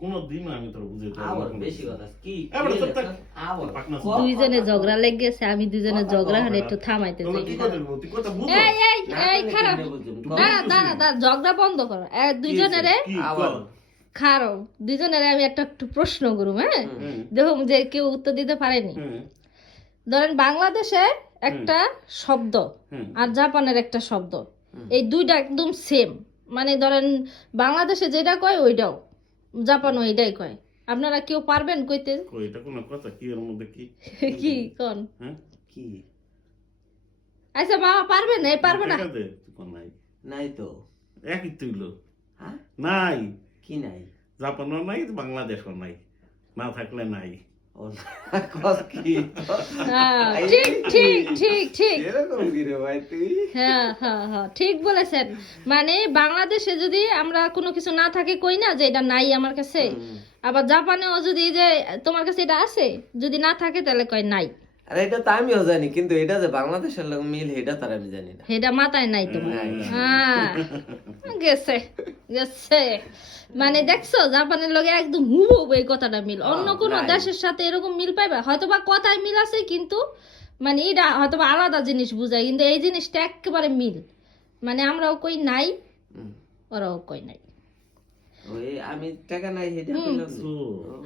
কোনদিন আমি তোর বুঝাইতে পারবো আবার না। বেশি কথা কি এবার তো কি আবার পাকনা দুইজনে ঝগড়া লেগে গেছে, আমি দুইজনে ঝগড়া হানে একটু থামাইতে তোমরা চাই। কি কথা বলবো? তুই কথা বুঝো? এই এই এই খারাপ, দাঁড়া দাঁড়া দাঁড়া, ঝগড়া বন্ধ করো। দুইজনের কি আবার। কর? খারাপ, দুইজনের আমি একটা একটু প্রশ্ন করুম, হ্যাঁ, হুম, দেখুন যে কেউ উত্তর দিতে পারেনি। হুম, ধরেন বাংলাদেশে একটা শব্দ হুম। আর জাপানের একটা শব্দ, এই দুইটা একদম সেম, মানে ধরেন বাংলাদেশে যেটা কয় ওইটাও জাপান ওইটাই কয়, আপনারা কেউ পারবেন কইতে? কই, এটা কোনো কথা? কি এর মধ্যে কি? কি কোন? হ্যাঁ? কি আচ্ছা বাবা পারবেন? এই পারবে না। টাকা দে, তুই কোন নাই। নাই তো একই তুইলো। হ্যাঁ নাই। কি নাই জাপানও নাই, বাংলাদেশও নাই। না থাকলে নাই। ও কস কি হ্যাঁ, ঠিক ঠিক ঠিক ঠিক, এরকম কি রে ভাই তুই হ্যাঁ হ্যাঁ হ্যাঁ ঠিক বলেছেন। মানে বাংলাদেশে যদি আমরা কোনো কিছু না থাকে কই না যে এটা নাই আমার কাছে, আবার জাপানেও যদি যে তোমার কাছে এটা আছে যদি না থাকে তাহলে কয় নাই, আরে এটা তো আমিও জানি, কিন্তু এটা যে বাংলাদেশের লোক মিল এটা তার আমি জানি না। এটা মাথায় নাই তোমার। নাই। হ্যাঁ গেছে গেছে, মানে দেখছো জাপানের লগে একদম হুবহু এই কথাটা মিল, অন্য কোন নাই। দেশের সাথে এরকম মিল পাইবা? হয়তোবা কথায় মিল আছে কিন্তু মানে এটা হয়তোবা আলাদা জিনিস বুঝায়, কিন্তু এই জিনিসটা একেবারে মিল, মানে আমরাও কই নাই, হুম। ওরাও কই নাই। ওই আমি টাকা নাই এটা হুম। কইলাম তো,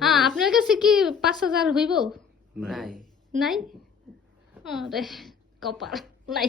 হ্যাঁ আপনার কাছে কি 5,000 হইব? নাই। নাই নাই? আরে কপাল নাই।